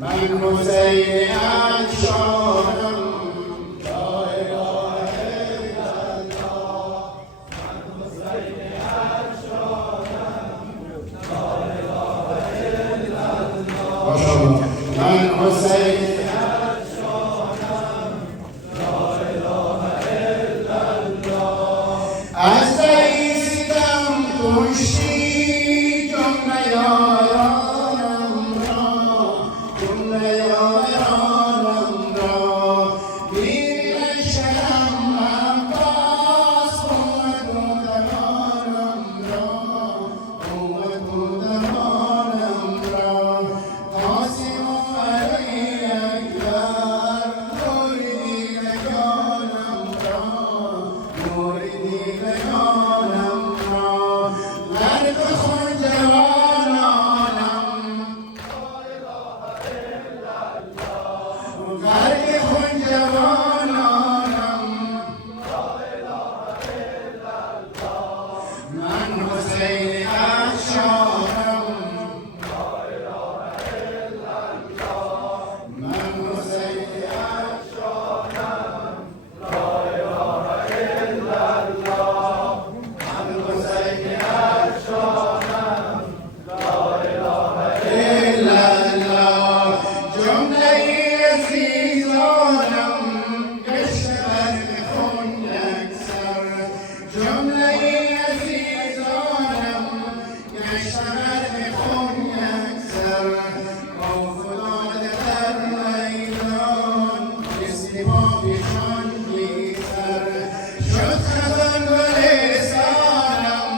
من حسین افشانم لا اله الا الله من حسین افشانم لا اله الا الله من حسین افشانم لا اله الا الله از رئیسم کشتی جمله یارانم را جمله یارانم را بیر شرم عباس اومد و درانم را اومد و درانم را قاسم و علی اکبر نور دیدگانم را نور دیدگانم را غرق خون جوانانم غرق خون جوانانم من حسین افشانم من حسین افشانم لا اله الا الله من حسین افشانم لا اله الا الله جمله عزیزانم گشته غرق خون یکسر جمله عزیزانم گشته غرق خون یکسر افتاده در میدان اسم پاکشان بی‌سر شد خزان گلستانم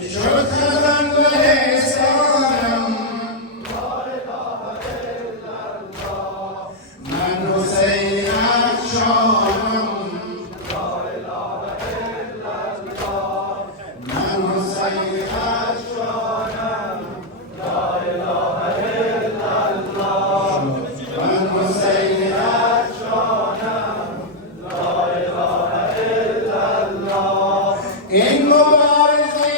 شد خزان گلستانم من حسین افشانم من حسین افشانم لا اله الا الله من حسین افشانم لا اله الا الله این مبارزه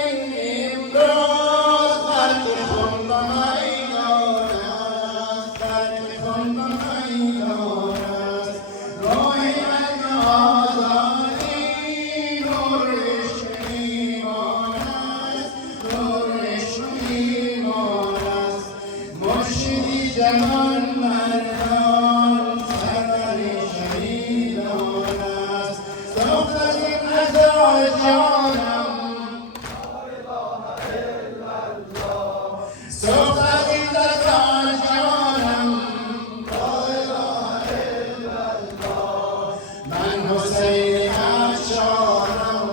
امروز خلق خون به میدان است خلق خون به میدان است راه مرگ آزادی نور عشق ایمان است نور عشق ایمان است مرشدی جهان مردان سرور شهیدان است سوخت از این عزا جانم سوخت از این عزا جانم لا اله الا الله من حسین افشانم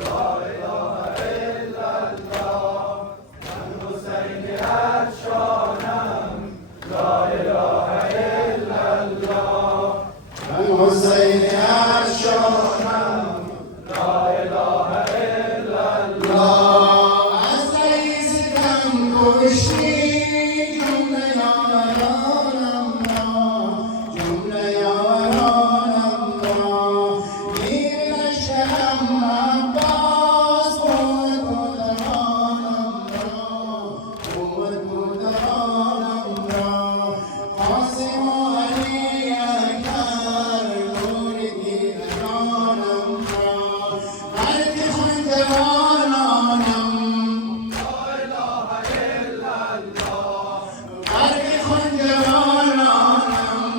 لا اله الا الله من حسین افشانم لا اله الا الله من حسین افشانم لا اله الا الله از رئیسم کشتی جمله یارانم را جمله یارانم را بیر لشکرم عباس اومد و درانم را اومد و درانم را قاسم و علی اکبر نور دیدگانم را غرق خون جوانانم غرق خون جوانانم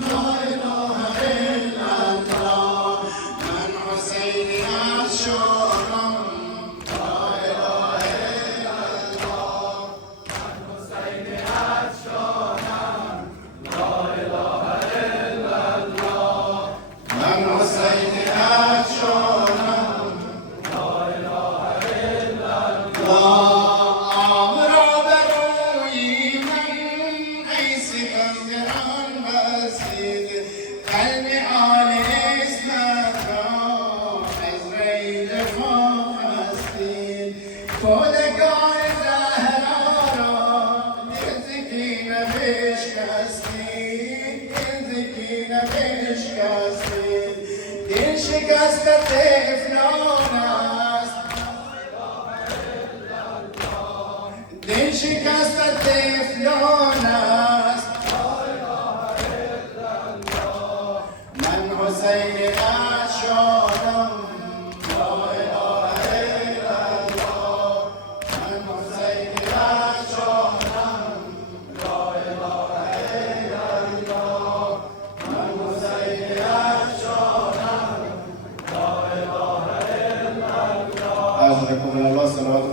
لا اله الا الله من حسین افشانم لا اله الا الله من حسین افشانم لا اله الا الله من حسین افشانم لا اله الا الله آمرا بروی من ای سپندران بسید قلب آل اسمت را از ری جفا خستید کودکان زهرا را دل ز کینه بشکستید دل ز کینه بشکستید دل شکست طفلان است دل شکست طفلان است من حسین اشارم لا اله الا الله من حسین اشارم لا اله الا الله من حسین اشارم لا اله الا الله. حضرتكم الله صلوات